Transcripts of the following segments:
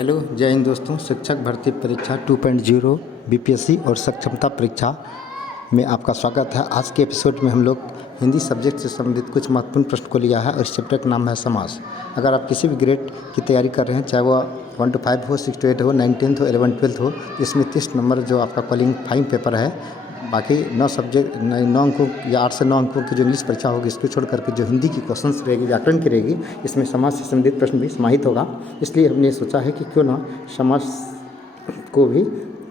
Hello, जय हिंद दोस्तों। शिक्षक भर्ती परीक्षा 2.0 बीपीएससी और सक्षमता परीक्षा में आपका स्वागत है। आज के एपिसोड में हम लोग हिंदी सब्जेक्ट से संबंधित कुछ महत्वपूर्ण प्रश्न को लिया है और इस चैप्टर का नाम है समास। अगर आप किसी भी ग्रेड की तैयारी कर रहे हैं, चाहे वो 1 to 5 हो, 6 to 8 हो, 9 10th हो, 11 12th हो, तो इसमें 30 नंबर जो आपका क्वालिफाइंग पेपर है, बाकी 9 अंकों या 8 से 9 अंकों की जो इंग्लिश परीक्षा होगी, इसको छोड़ करके जो हिंदी की क्वेश्चंस रहेगी, व्याकरण की रहेगी, इसमें समाज से संबंधित प्रश्न भी समाहित होगा। इसलिए हमने सोचा है कि क्यों ना समाज को भी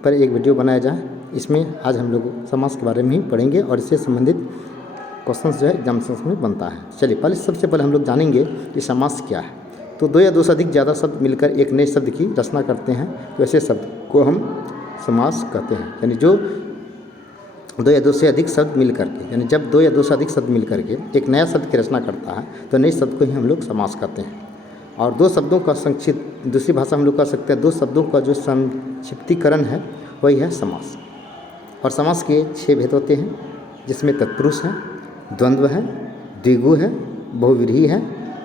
पर एक वीडियो बनाया जाए। इसमें आज हम लोग समाज के बारे में ही पढ़ेंगे और इससे संबंधित क्वेश्चंस जो है एग्जामिनेशन में बनता है। चलिए सबसे पहले हम लोग जानेंगे कि समास क्या है। तो दो या दो से अधिक ज़्यादा शब्द मिलकर एक नए शब्द की रचना करते हैं, तो ऐसे शब्द को हम समास कहते हैं। यानी जो दो या दो से अधिक शब्द मिल करके, यानी जब दो या दो से अधिक शब्द मिल करके एक नया शब्द की रचना करता है, तो नए शब्द को ही हम लोग समास कहते हैं। और दो शब्दों का संक्षिप्त, दूसरी भाषा हम लोग कह सकते हैं, दो शब्दों का जो संक्षिप्तीकरण है वही है समास। और समास के 6 भेद होते हैं, जिसमें तत्पुरुष है, द्वंद्व है, द्विगु है, बहुव्रीहि है,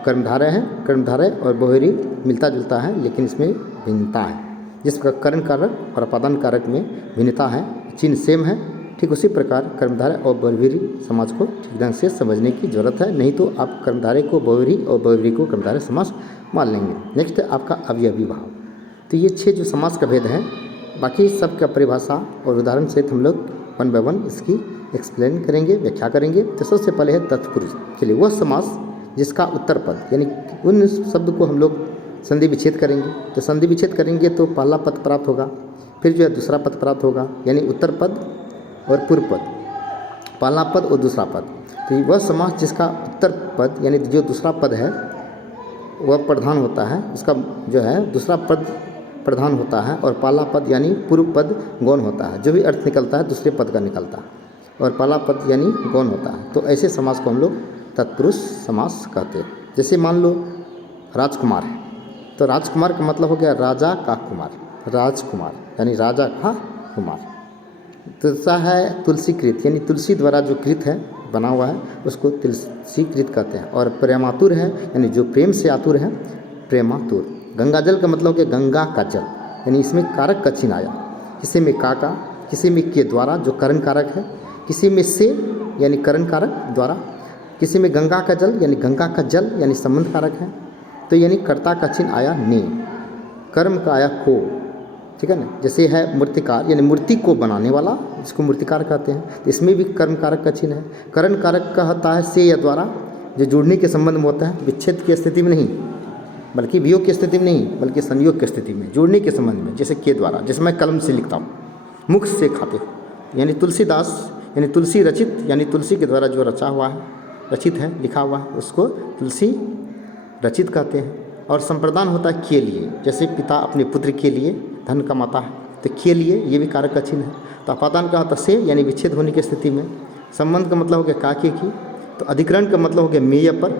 कर्मधारय है। कर्मधारय और बहुव्रीहि मिलता जुलता है, लेकिन इसमें भिन्नता है। जिसका करण कारक और अपादान कारक में भिन्नता है, चिन्ह सेम है, ठीक उसी प्रकार कर्मधारय और बहुव्रीहि समास को ठीक ढंग से समझने की जरूरत है। नहीं तो आप कर्मधारय को बहुव्रीहि और बहुव्रीहि को कर्मधारय समास मान लेंगे। नेक्स्ट है आपका अवयवी भाव। तो ये 6 जो समास का भेद है, बाकी सब का परिभाषा और उदाहरण सहित हम लोग 1 by 1 इसकी एक्सप्लेन करेंगे, व्याख्या करेंगे। तो सबसे पहले है तत्पुरुष। चलिए, वह समास जिसका उत्तर पद, यानी उन शब्द को हम लोग संधि विच्छेद करेंगे। तो संधि विच्छेद करेंगे तो पहला पद प्राप्त होगा, फिर जो है दूसरा पद प्राप्त होगा, यानी उत्तर पद और पूर्व पद, पहला पद और दूसरा पद। तो वह समास जिसका उत्तर पद यानी जो दूसरा पद है वह प्रधान होता है, उसका जो है दूसरा पद प्रधान होता है, और पहला पद यानी पूर्व पद गौण होता है। जो भी अर्थ निकलता है दूसरे पद का निकलता है, और पहला पद यानी गौण होता है। तो ऐसे समास को हम लोग तत्पुरुष समास कहते हैं। जैसे मान लो राजकुमार है, तो राजकुमार का मतलब हो गया राजा का कुमार, राजकुमार यानी राजा का कुमार। दूसरा है तुलसीकृत, यानी तुलसी द्वारा जो कृत है, बना हुआ है, उसको तुलसीकृत कहते हैं। और प्रेमातुर है, यानी जो प्रेम से आतुर है, प्रेमातुर। गंगा जल का मतलब है गंगा का जल, यानी इसमें कारक का चिन्ह आया। किसी में का, किसी में के द्वारा जो करण कारक है, किसी में से यानी करण कारक द्वारा, किसी में गंगा का जल यानी गंगा का जल यानी संबंध कारक है। तो यानी कर्ता का चिन्ह आया ने, कर्म का आया को, ठीक है ना। जैसे है मूर्तिकार, यानी मूर्ति को बनाने वाला, जिसको मूर्तिकार कहते हैं, तो इसमें भी कर्म कारक का चिन्ह है। करण कारक का होता है से या द्वारा, जो जुड़ने के संबंध में होता है, विच्छेद की स्थिति में नहीं, बल्कि वियोग की स्थिति में नहीं, बल्कि संयोग की स्थिति में, जुड़ने के संबंध में। जैसे के द्वारा, जैसे मैं कलम से लिखता हूँ, मुख से खाते हो, यानी तुलसीदास, यानी तुलसी रचित, यानी तुलसी के द्वारा जो रचा हुआ है, रचित है, लिखा हुआ है, उसको तुलसी रचित कहते हैं। और संप्रदान होता है के लिए, जैसे पिता अपने पुत्र के लिए धन कमाता है, तो के लिए, ये भी कारक का चिन्ह है। तो अपादान का होता से, यानी विच्छेद होने की स्थिति में। संबंध का मतलब हो गया काके की। तो अधिकरण का मतलब हो गया मेय पर,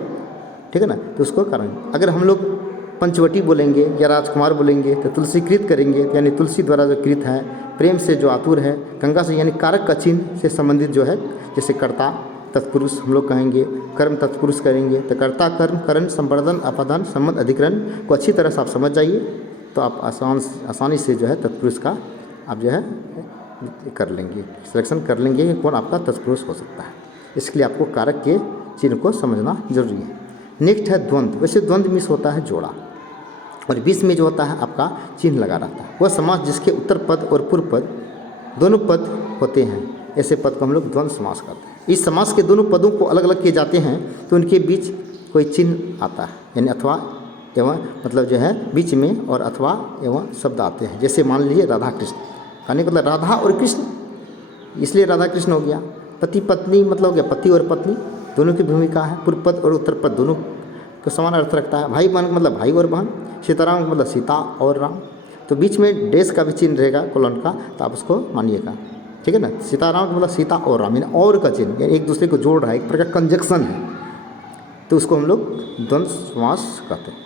ठीक है ना, तो उसको कारण। अगर हम लोग पंचवटी बोलेंगे या राजकुमार बोलेंगे तो तुलसीकृत करेंगे, यानी तुलसी द्वारा जो कृत है, प्रेम से जो आतुर है, गंगा से, यानी कारक का चिन्ह से संबंधित जो है। जैसे कर्ता तत्पुरुष हम लोग कहेंगे, कर्म तत्पुरुष करेंगे, तो कर्ता कर्म करण संप्रदान अपादान संबंध अधिकरण को अच्छी तरह से आप समझ जाइए, तो आप आसानी से जो है तत्पुरुष का आप जो है कर लेंगे, सिलेक्शन कर लेंगे कि कौन आपका तत्पुरुष हो सकता है। इसके लिए आपको कारक के चिन्ह को समझना जरूरी है। नेक्स्ट है द्वंद्व। वैसे द्वंद्व मिस होता है जोड़ा, और बीच में जो होता है आपका चिन्ह लगा रहता है। वह समास जिसके उत्तर पद और पूर्व पद दोनों पद होते हैं, ऐसे पद को हम लोग द्वंद्व समास करते हैं। इस समास के दोनों पदों को अलग अलग किए जाते हैं, तो उनके बीच कोई चिन्ह आता है, यानी अथवा एवं, मतलब जो है बीच में, और अथवा एवं शब्द आते हैं। जैसे मान लीजिए राधा कृष्ण, कहने का मतलब राधा और कृष्ण, इसलिए राधा कृष्ण हो गया। पति पत्नी मतलब हो गया पति और पत्नी, दोनों की भूमिका है। पूर्व पद और उत्तर पद दोनों को समान अर्थ रखता है। भाई बहन मतलब भाई और बहन, सीताराम का मतलब सीता और राम। तो बीच में डैश का भी चिन्ह रहेगा, कोलन का, तो आप उसको मानिएगा, ठीक है ना। सीताराम का मतलब सीता और राम, यानी और का चिन्ह, यानी एक दूसरे को जोड़ रहा है, एक प्रकार कंजक्शन है, तो उसको हम लोग द्वंद्व समास कहते हैं।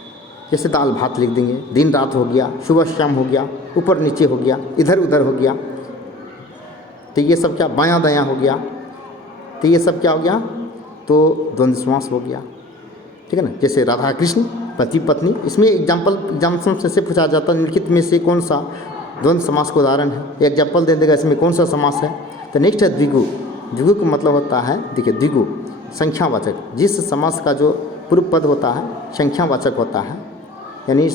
जैसे दाल भात लिख देंगे, दिन रात हो गया, सुबह शाम हो गया, ऊपर नीचे हो गया, इधर उधर हो गया, तो ये सब क्या, बायां दायां हो गया, तो ये सब क्या हो गया, तो द्वंद्व समास हो गया, ठीक है ना। जैसे राधा कृष्ण, पति पत्नी। इसमें एग्जाम्पल से पूछा जाता है निम्नलिखित में से कौन सा द्वंद्व समास का उदाहरण है। एग्जाम्पल दे देगा इसमें कौन सा समास है। तो नेक्स्ट है द्विगु। द्विगु का मतलब होता है, देखिए द्विगु संख्यावाचक, जिस समास का जो पूर्व पद होता है संख्यावाचक होता है, यानी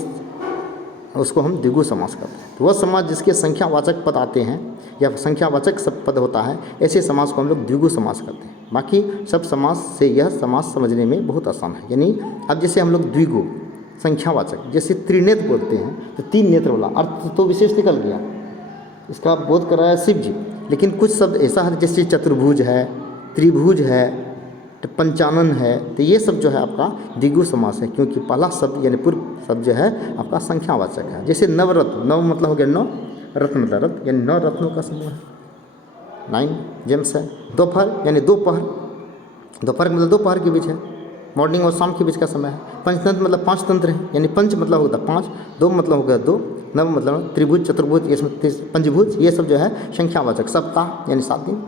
उसको हम द्विगु समास कहते हैं। तो वह समास जिसके संख्यावाचक पद आते हैं या संख्यावाचक सब पद होता है, ऐसे समास को हम लोग द्विगु समास करते हैं। बाकी सब समास से यह समास समझने में बहुत आसान है। यानी अब जैसे हम लोग द्विगु संख्यावाचक, जैसे त्रिनेत्र बोलते हैं तो तीन नेत्र वाला अर्थ तो विशेष निकल गया, इसका बोध कर रहा है शिव जी। लेकिन कुछ शब्द ऐसा है जैसे चतुर्भुज है, त्रिभुज है, पंचानन है, तो ये सब जो है आपका द्विगु समास है, क्योंकि पहला शब्द यानी पूर्व शब्द जो है आपका संख्यावाचक है। जैसे नवरत्न, नव मतलब हो गया नौ, रत्न मतलब रत्न, यानी 9 रत्नों का समूह है, 9 जेम्स है। दोपहर यानी दोपहर, दोपहर मतलब दोपहर के बीच है, मॉर्निंग और शाम के बीच का समय है। पंचतंत्र मतलब 5 तंत्र है, यानी पंच मतलब होता है 5, दो मतलब हो गया 2, नव मतलब त्रिभुज चतुर्भुज, ये सब पंचभुज, ये सब जो है संख्यावाचक। सप्ताह यानी 7 दिन,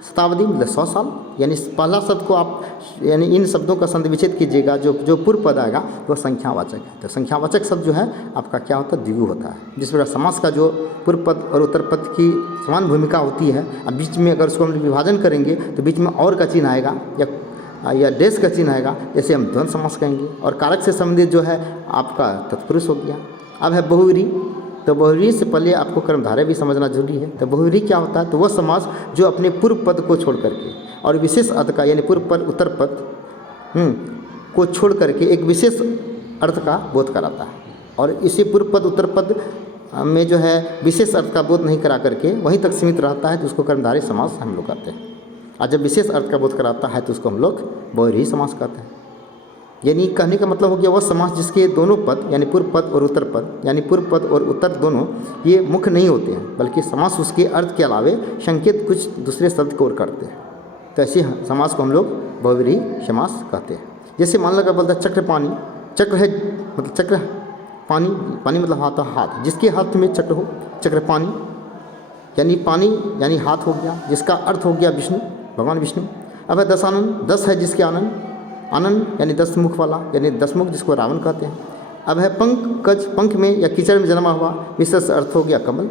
शताब्दी मतलब 100 साल, यानी पहला शब्द को आप यानी इन शब्दों का संधि विच्छेद कीजिएगा, जो पूर्व पद आएगा वह संख्यावाचक है। तो संख्यावाचक शब्द जो है आपका क्या होता है, द्विगु होता है। जिस प्रकार समास का जो पूर्व पद और उत्तर पद की समान भूमिका होती है, अब बीच में अगर उसको हम विभाजन करेंगे तो बीच में और का चिन्ह आएगा या डेश का चिन्ह आएगा, जैसे हम द्वंद्व समास कहेंगे। और कारक से संबंधित जो है आपका तत्पुरुष हो गया। अब है बहुव्रीहि, तो बहुव्रीहि से पहले आपको कर्मधारय भी समझना जरूरी है। तो बहुव्रीहि क्या होता है, तो वह समास जो अपने पूर्व पद को छोड़ करके और विशेष अर्थ का यानी पूर्व पद उत्तर पद को छोड़ करके एक विशेष अर्थ का बोध कराता है, और इसी पूर्व पद उत्तर पद में जो है विशेष अर्थ का बोध नहीं करा करके वहीं तक सीमित रहता है, तो उसको कर्मधारय समास हम लोग कहते हैं। और जब विशेष अर्थ का बोध कराता है तो उसको हम लोग बहुव्रीहि समास कहते हैं। यानी कहने का मतलब हो गया वह समास जिसके दोनों पद यानी पूर्व पद और उत्तर पद यानी पूर्व पद और उत्तर दोनों ये मुख्य नहीं होते हैं, बल्कि समास उसके अर्थ के अलावे संकेत कुछ दूसरे शब्द की ओर करते हैं। तो ऐसे समास को हम लोग बहुव्रीहि समास कहते हैं। जैसे मान लगा बोलता चक्र पानी, चक्र है मतलब चक्र पानी, पानी मतलब हाथ, जिसके हाथ में चक्र हो चक्र पानी, यानी पानी यानी हाथ हो गया, जिसका अर्थ हो गया विष्णु, भगवान विष्णु। अब है दशानन, 10 है जिसके आनंद, आनंद यानी 10 मुख वाला, यानी 10 मुख जिसको रावण कहते हैं। अब है पंकज, पंख में या कीचड़ में जन्मा हुआ, विशेष अर्थ हो गया कमल।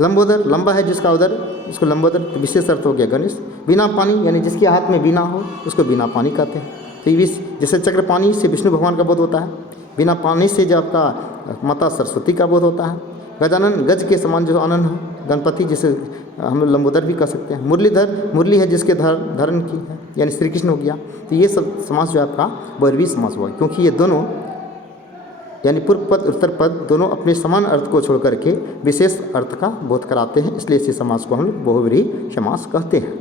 लंबोदर, लंबा है जिसका उदर, उसको लंबोदर, तो विशेष अर्थ हो गया गणेश। बिना पानी यानी जिसके हाथ में बिना हो उसको बिना पानी कहते हैं। तो ये जैसे चक्र पानी से विष्णु भगवान का बोध होता है, बिना पानी से जो आपका माता सरस्वती का बोध होता है। गजानन, गज के समान जो आनंद हो, गणपति जिसे हम लोग लंबोदर भी कह सकते हैं। मुरलीधर, मुरली है जिसके धरण की है, यानी श्री कृष्ण हो गया। तो ये सब समास जो है आपका बहुव्रीहि समास हुआ, क्योंकि ये दोनों यानी पूर्व पद उत्तर पद दोनों अपने समान अर्थ को छोड़ करके विशेष अर्थ का बोध कराते हैं, इसलिए इसी समास को हम लोग बहुव्रीहि समास कहते हैं।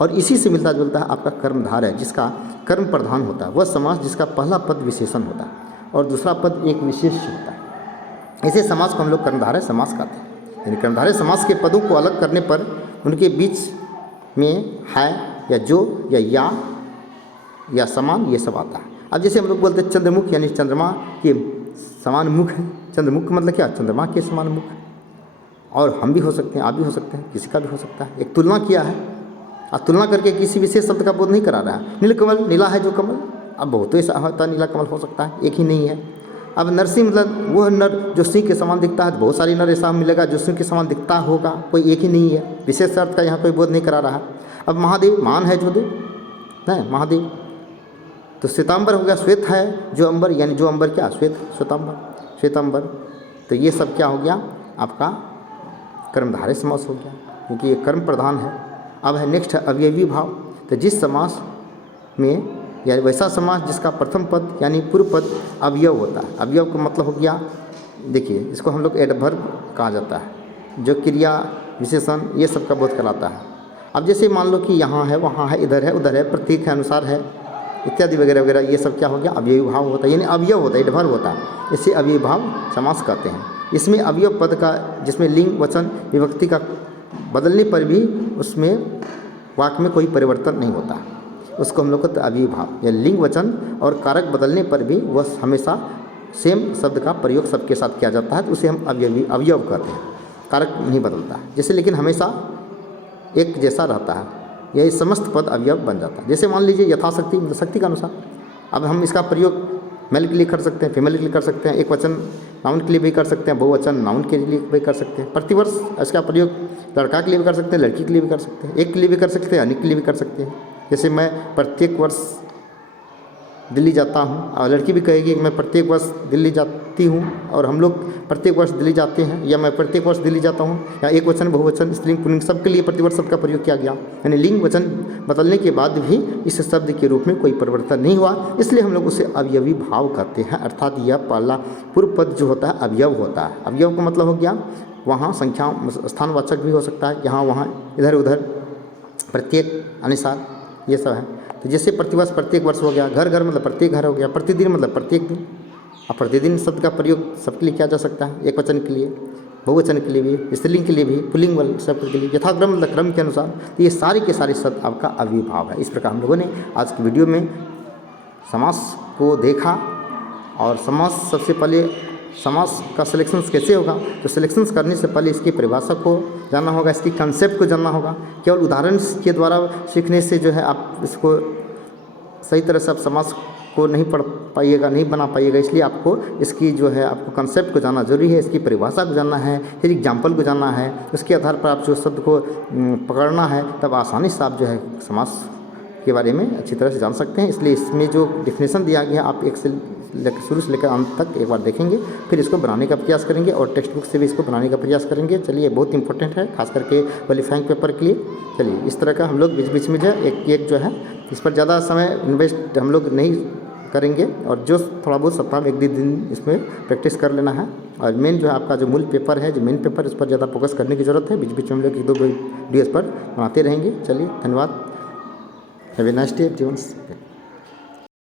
और इसी से मिलता जुलता है आपका कर्मधारय, जिसका कर्म प्रधान होता है, वह समास जिसका पहला पद विशेषण होता है और दूसरा पद एक विशेष होता है। ऐसे समास को हम लोग कर्मधारय समास कहते हैं। यानी कर्मधारय समास के पदों को अलग करने पर उनके बीच में है या जो या समान ये सब आता है। अब जैसे हम लोग बोलते हैं चंद्रमुख, यानी चंद्रमा के समान मुख है। चंद्रमुख मतलब क्या, चंद्रमा के समान मुख। और हम भी हो सकते हैं, आप भी हो सकते हैं, किसी का भी हो सकता है। एक तुलना किया है, अब तुलना करके किसी विशेष शब्द का बोध नहीं करा रहा है। नीलकमल, नीला है जो कमल, अब बहुत ऐसा होता है नीला कमल हो सकता है, एक ही नहीं है। अब नरसिंह मतलब वह नर जो सिंह के समान दिखता है, तो बहुत सारी नर ऐसा मिलेगा जो सिंह के समान दिखता होगा, कोई एक ही नहीं है। विशेष अर्थ का यहाँ कोई बोध नहीं करा रहा। अब महादेव, मान है जो देव है महादेव, तो श्वेतांबर हो गया, श्वेत है जो अंबर, यानी जो अंबर क्या श्वेत, श्वेतांबर। तो ये सब क्या हो गया आपका कर्मधारय समास हो गया, क्योंकि ये कर्म प्रधान है। अब है नेक्स्ट है अवयवी भाव। तो जिस समास में या वैसा समास जिसका प्रथम पद यानी पूर्व पद अवयव होता है। अवयव का मतलब हो गया, देखिए इसको हम लोग एडवर्ब कहा जाता है, जो क्रिया विशेषण ये सब का बोध कराता है। अब जैसे मान लो कि यहाँ है, वहाँ है, इधर है, उधर है, प्रतीक है, अनुसार है, इत्यादि वगैरह वगैरह, ये सब क्या हो गया अवयवी भाव होता है, यानी अवयव होता है, एडवर्ब होता है, इसे अवयवी भाव समास कहते हैं। इसमें अवयव पद का, जिसमें लिंग वचन विभक्ति का बदलने पर भी उसमें वाक्य में कोई परिवर्तन नहीं होता, उसको हम लोग कहते हैं अवयवी भाव। या लिंग वचन और कारक बदलने पर भी वह हमेशा सेम शब्द का प्रयोग सबके साथ किया जाता है, तो उसे हम अवयव कहते हैं, कारक नहीं बदलता है। जैसे लेकिन हमेशा एक जैसा रहता है, यही समस्त पद अवयव बन जाता है। जैसे मान लीजिए यथाशक्ति, मतलब शक्ति के अनुसार। अब हम इसका प्रयोग मेल के लिए कर सकते हैं, फीमेल के लिए कर सकते हैं, एक वचन नाउन के लिए भी कर सकते हैं, बहुवचन नाउन के लिए भी कर सकते हैं। प्रतिवर्ष इसका प्रयोग लड़का के लिए भी कर सकते हैं, लड़की के लिए भी कर सकते हैं, एक के लिए भी कर सकते हैं, अनेक के लिए भी कर सकते हैं। जैसे मैं प्रत्येक वर्ष दिल्ली जाता हूँ, और लड़की भी कहेगी मैं प्रत्येक वर्ष दिल्ली जाती हूँ, और हम लोग प्रत्येक वर्ष दिल्ली जाते हैं, या मैं प्रत्येक वर्ष दिल्ली जाता हूँ। या एक वचन, बहुवचन, स्त्रीलिंग, पुल्लिंग सबके लिए प्रतिवर्ष शब्द का प्रयोग किया गया। यानी लिंग वचन बदलने के बाद भी इस शब्द के रूप में कोई परिवर्तन नहीं हुआ, इसलिए हम लोग उसे अवयवी भाव कहते हैं। अर्थात यह पहला पूर्व पद जो होता है अवयव होता है। अवयव का मतलब हो गया वहाँ संख्या स्थानवाचक भी हो सकता है, यहाँ वहाँ इधर उधर, प्रत्येक, अनुसार, ये सब है। तो जैसे प्रतिवर्ष प्रत्येक वर्ष हो गया, घर घर मतलब प्रत्येक घर हो गया, प्रतिदिन मतलब प्रत्येक दिन। अब प्रतिदिन शब्द का प्रयोग सबके लिए किया जा सकता है, एक वचन के लिए, बहुवचन के लिए भी, स्त्रीलिंग के लिए भी, पुल्लिंग वाले शब्द के लिए, यथाक्रम मतलब क्रम के अनुसार। तो ये सारे के सारे शब्द आपका अविभाव है। इस प्रकार हम लोगों ने आज की वीडियो में समास को देखा, और समास सबसे पहले समास का सिलेक्शन कैसे होगा, तो सिलेक्शन करने से पहले इसकी परिभाषा को जानना होगा, इसकी कंसेप्ट को जानना होगा। केवल उदाहरण के द्वारा सीखने से जो है आप इसको सही तरह से आप समास को नहीं पढ़ पाइएगा, नहीं बना पाइएगा। इसलिए आपको इसकी जो है आपको कंसेप्ट को जानना जरूरी है, इसकी परिभाषा को जानना है, फिर एग्जाम्पल को जानना है। उसके आधार पर आप जो शब्द को पकड़ना है, तब आसानी से आप जो है समास के बारे में अच्छी तरह से जान सकते हैं। इसलिए इसमें जो डिफिनेशन दिया गया आप एक से शुरू से लेकर अंत तक एक बार देखेंगे, फिर इसको बनाने का प्रयास करेंगे, और टेक्स्ट बुक से भी इसको बनाने का प्रयास करेंगे। चलिए, बहुत इंपॉर्टेंट है, खास करके क्वालिफाइंग पेपर के लिए। चलिए, इस तरह का हम लोग बीच बीच में जो एक जो है इस पर ज़्यादा समय इन्वेस्ट हम लोग नहीं करेंगे, और जो थोड़ा बहुत सप्ताह में 1-2 दिन इसमें प्रैक्टिस कर लेना है। और मेन जो है आपका जो मूल पेपर है, जो मेन पेपर, उस पर ज़्यादा फोकस करने की ज़रूरत है। बीच बीच में हम लोग 1-2 वीडियोज़ पर बनाते रहेंगे। चलिए, धन्यवाद। Have a nice day everyone.